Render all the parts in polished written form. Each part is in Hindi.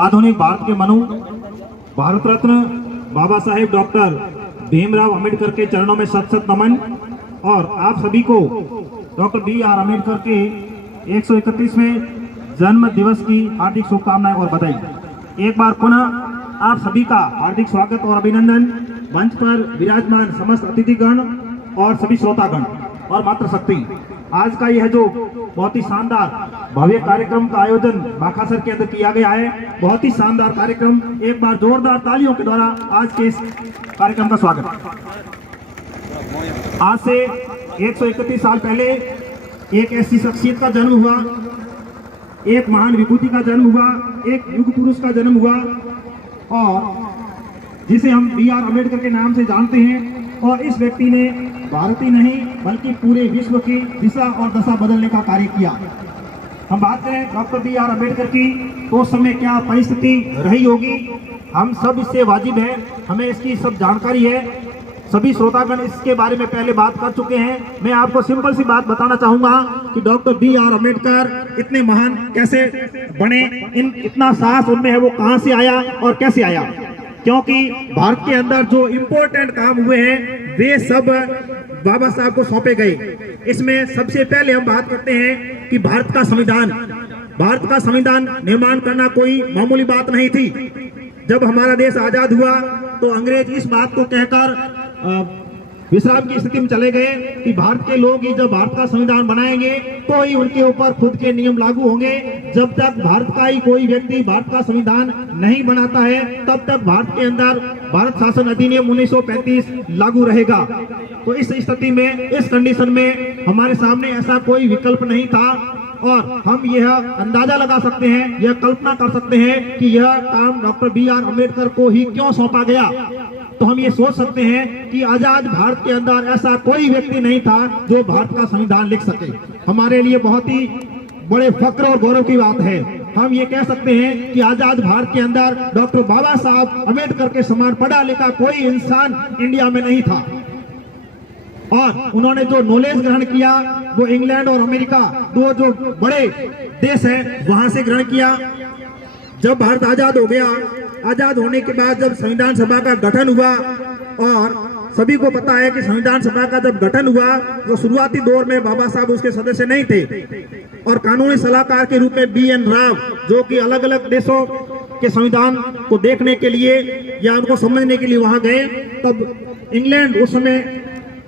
आधुनिक भारत के मनु भारत रत्न बाबा साहेब डॉक्टर भीमराव अंबेडकर के चरणों में शत शत नमन। और आप सभी को डॉक्टर B.R. अम्बेडकर के 131वें जन्म दिवस की हार्दिक शुभकामनाएं और बधाई। एक बार पुनः आप सभी का हार्दिक स्वागत और अभिनंदन। मंच पर विराजमान समस्त अतिथिगण और सभी श्रोतागण और मातृ शक्ति, आज का यह जो बहुत ही शानदार भव्य कार्यक्रम का आयोजन बाखासर के अंदर किया गया है, बहुत ही शानदार कार्यक्रम। एक बार जोरदार तालियों के द्वारा आज के इस कार्यक्रम का स्वागत। आज से 131 साल पहले एक ऐसी शख्सियत का जन्म हुआ, एक महान विभूति का जन्म हुआ, एक युग पुरुष का जन्म हुआ, और जिसे हम B.R. अम्बेडकर के नाम से जानते हैं। और इस व्यक्ति ने भारत ही नहीं बल्कि पूरे विश्व की दिशा और दशा बदलने का कार्य किया। हम बात करें डॉक्टर B.R. अम्बेडकर की, तो उस समय क्या परिस्थिति रही होगी, हम सब इससे वाजिब है, हमें इसकी सब जानकारी है। सभी श्रोतागण इसके बारे में पहले बात कर चुके हैं। मैं आपको सिंपल सी बात बताना चाहूंगा कि डॉक्टर B.R. अम्बेडकर इतने महान कैसे बने, इतना साहस उनमें है, वो कहां से आया और कैसे आया। क्योंकि भारत के अंदर जो इम्पोर्टेंट काम हुए हैं वे सब बाबा साहब को सौंपे गए। इसमें सबसे पहले हम बात करते हैं कि भारत का संविधान निर्माण करना कोई मामूली बात नहीं थी। जब हमारा देश आजाद हुआ तो अंग्रेज इस बात को कहकर विश्राम की स्थिति में चले गए कि भारत के लोग ही जब भारत का संविधान बनाएंगे तो ही उनके ऊपर खुद के नियम लागू होंगे। जब तक भारत का ही कोई व्यक्ति भारत का संविधान नहीं बनाता है तब तक भारत के अंदर भारत शासन अधिनियम 1935 लागू रहेगा। तो इस स्थिति में, इस कंडीशन में हमारे सामने ऐसा कोई विकल्प नहीं था, और हम यह अंदाजा लगा सकते हैं, यह कल्पना कर सकते हैं कि यह काम डॉक्टर B.R. अम्बेडकर को ही क्यों सौंपा गया। तो हम ये सोच सकते हैं कि आजाद भारत के अंदर ऐसा कोई व्यक्ति नहीं था जो भारत का संविधान लिख सके। हमारे लिए बहुत ही बड़े फक्र और गौरव की बात है। हम ये कह सकते हैं कि आजाद भारत के अंदर डॉक्टर बाबा साहब अम्बेडकर के समान पढ़ा लिखा कोई इंसान इंडिया में नहीं था। और उन्होंने जो नॉलेज ग्रहण किया वो इंग्लैंड और अमेरिका, दो जो बड़े देश हैं, वहां से ग्रहण किया। जब भारत आजाद हो गया, आजाद होने के बाद जब संविधान सभा का गठन हुआ, और सभी को पता है कि संविधान सभा का जब गठन हुआ तो शुरुआती दौर में बाबा साहब उसके सदस्य नहीं थे, और कानूनी सलाहकार के रूप में B.N. राव, जो कि अलग अलग देशों के संविधान को देखने के लिए या उनको समझने के लिए वहां गए। तब इंग्लैंड उस समय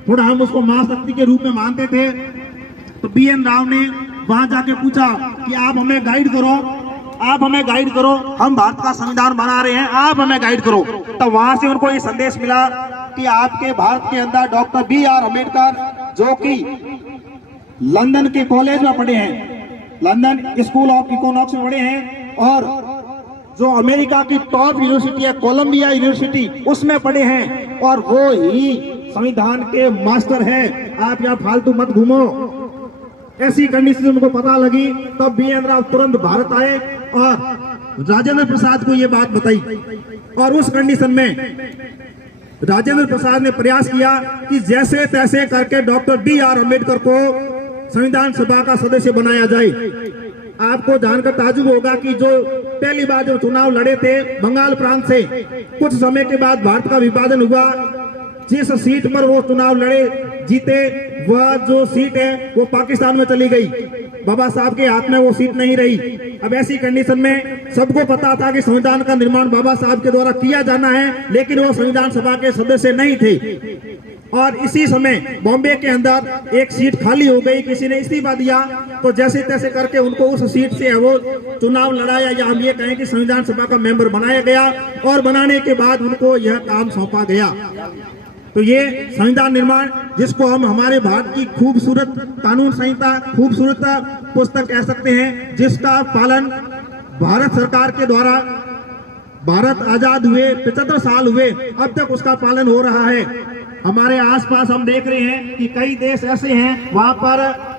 थोड़ा हम उसको महाशक्ति के रूप में मानते थे, तो B.N. राव ने वहां जाके पूछा कि आप हमें गाइड करो, हम भारत का संविधान बना रहे हैं, आप हमें गाइड करो। तब वहां से उनको ये संदेश मिला कि आपके भारत के अंदर डॉक्टर B.R. अम्बेडकर, जो कि लंदन के कॉलेज में पढ़े हैं, लंदन स्कूल ऑफ इकोनॉमिक्स में पढ़े हैं, और जो अमेरिका की टॉप यूनिवर्सिटी है कोलंबिया यूनिवर्सिटी, उसमें पढ़े हैं, और वो ही संविधान के मास्टर हैं। आप यहाँ फालतू मत घूमो। ऐसी कंडीशन उनको पता लगी, तब B.N. राव तुरंत भारत आए और राजेंद्र प्रसाद को ये बात बताई। और उस कंडीशन में राजेंद्र प्रसाद ने प्रयास किया कि जैसे तैसे करके डॉक्टर B.R. अम्बेडकर को संविधान सभा का सदस्य बनाया जाए। आपको जानकर ताजुब होगा कि जो पहली बार जो चुनाव लड़े थे बंगाल प्रांत से, कुछ समय के बाद भारत का विभाजन हुआ, जिस सीट पर वो चुनाव लड़े जीते, वह जो सीट है वो पाकिस्तान में चली गई। बाबा साहब के हाथ में वो सीट नहीं रही। अब ऐसी कंडीशन में सबको पता था कि संविधान का निर्माण बाबा साहब के द्वारा किया जाना है, लेकिन वो संविधान सभा के सदस्य नहीं थे। और इसी समय बॉम्बे के अंदर एक सीट खाली हो गई, किसी ने इस्तीफा दिया, तो जैसे तैसे करके उनको उस सीट से वो चुनाव लड़ाया, या हम ये कहें कि संविधान सभा का मेंबर बनाया गया, और बनाने के बाद उनको यह काम सौंपा गया। तो ये संविधान निर्माण, जिसको हम हमारे भारत की खूबसूरत कानून संहिता, खूबसूरत पुस्तक कह सकते हैं, जिसका पालन भारत सरकार के द्वारा, भारत आजाद हुए 75 साल हुए, अब तक उसका पालन हो रहा है। हमारे आसपास हम देख रहे हैं कि कई देश ऐसे हैं, वहां पर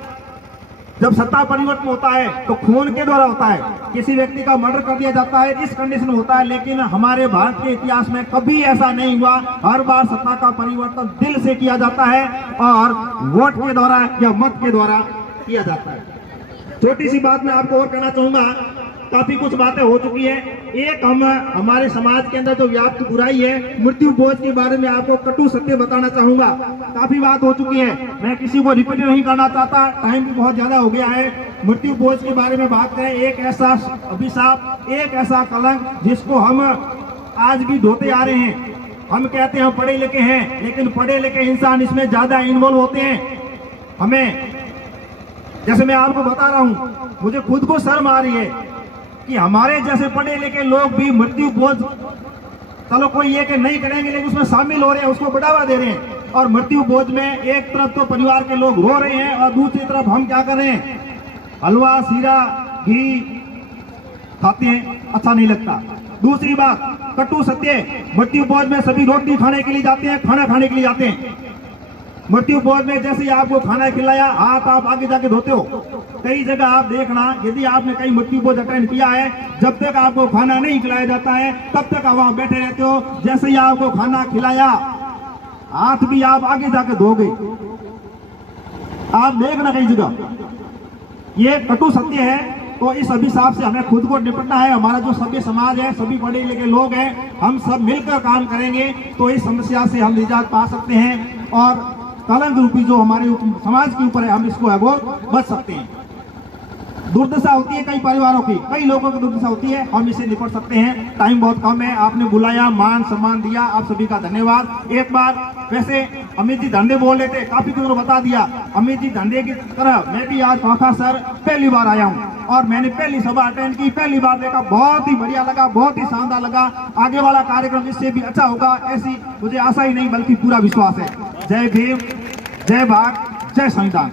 जब सत्ता परिवर्तन होता है तो खून के द्वारा होता है, किसी व्यक्ति का मर्डर कर दिया जाता है, इस कंडीशन में होता है। लेकिन हमारे भारत के इतिहास में कभी ऐसा नहीं हुआ। हर बार सत्ता का परिवर्तन दिल से किया जाता है और वोट के द्वारा या मत के द्वारा किया जाता है। छोटी सी बात मैं आपको और कहना चाहूंगा काफी कुछ बातें हो चुकी है। एक हम हमारे समाज के अंदर जो व्याप्त बुराई है मृत्यु भोज के बारे में आपको कटु सत्य बताना चाहूंगा। काफी बात हो चुकी है, मैं किसी को रिपीट नहीं करना चाहता, टाइम भी बहुत ज्यादा हो गया है। मृत्यु भोज के बारे में बात करें, एक ऐसा अभिशाप, एक ऐसा कलंक जिसको हम आज भी ढोते आ रहे हैं। हम कहते हैं हम पढ़े लिखे हैं, लेकिन पढ़े लिखे इंसान इसमें ज्यादा इन्वॉल्व होते हैं। हमें, जैसे मैं आपको बता रहा हूं, मुझे खुद को शर्म आ रही है कि हमारे जैसे पढ़े लिखे लोग भी मृत्यु भोज, चलो कोई ये कि नहीं करेंगे, लेकिन उसमें शामिल हो रहे हैं, उसको बढ़ावा दे रहे हैं। और मृत्यु भोज में एक तरफ तो परिवार के लोग रो रहे हैं और दूसरी तरफ हम क्या कर रहे हैं, हलवा, सीरा, घी खाते हैं, अच्छा नहीं लगता। दूसरी बात कटु सत्य, मृत्यु भोज में सभी रोटी खाने के लिए जाते हैं, खाना खाने के लिए जाते हैं। मृत्यु भोज में जैसे ही आपको खाना खिलाया, हाथ आप आगे जाके धोते हो। कई जगह आप देखना, यदि आपने कई मृत्यु भोज अटेंड किया है, जब तक आपको खाना नहीं खिलाया जाता है तब तक आप वहां बैठे रहते हो। जैसे ही आपको खाना खिलाया, हाथ भी आप आगे जाके धोगे। आप देखना कई जगह, ये कटु सत्य है। तो इस अभिशाप से हमें खुद को निपटना है। हमारा जो सभ्य समाज है, सभी पढ़े लिखे लोग हैं, हम सब मिलकर काम करेंगे तो इस समस्या से हम निजात पा सकते हैं और कलंक रूपी जो हमारे समाज के ऊपर है, हम इसको अगोर बच सकते हैं। दुर्दशा होती है कई परिवारों की, कई लोगों की दुर्दशा होती है, हम इसे निपट सकते हैं। टाइम बहुत कम है, आपने बुलाया, मान सम्मान दिया, आप सभी का धन्यवाद। एक बार वैसे अमित जी धंधे बोल रहे थे, काफी कुछ बता दिया। अमित जी धंधे की तरह मैं भी आज पाखा सर पहली बार आया हूँ और मैंने पहली सभा अटेंड की, पहली बार देखा, बहुत ही बढ़िया लगा, बहुत ही शानदार लगा। आगे वाला कार्यक्रम इससे भी अच्छा होगा, ऐसी मुझे आशा ही नहीं बल्कि पूरा विश्वास है। जय भीम, जय भारत, जय संविधान।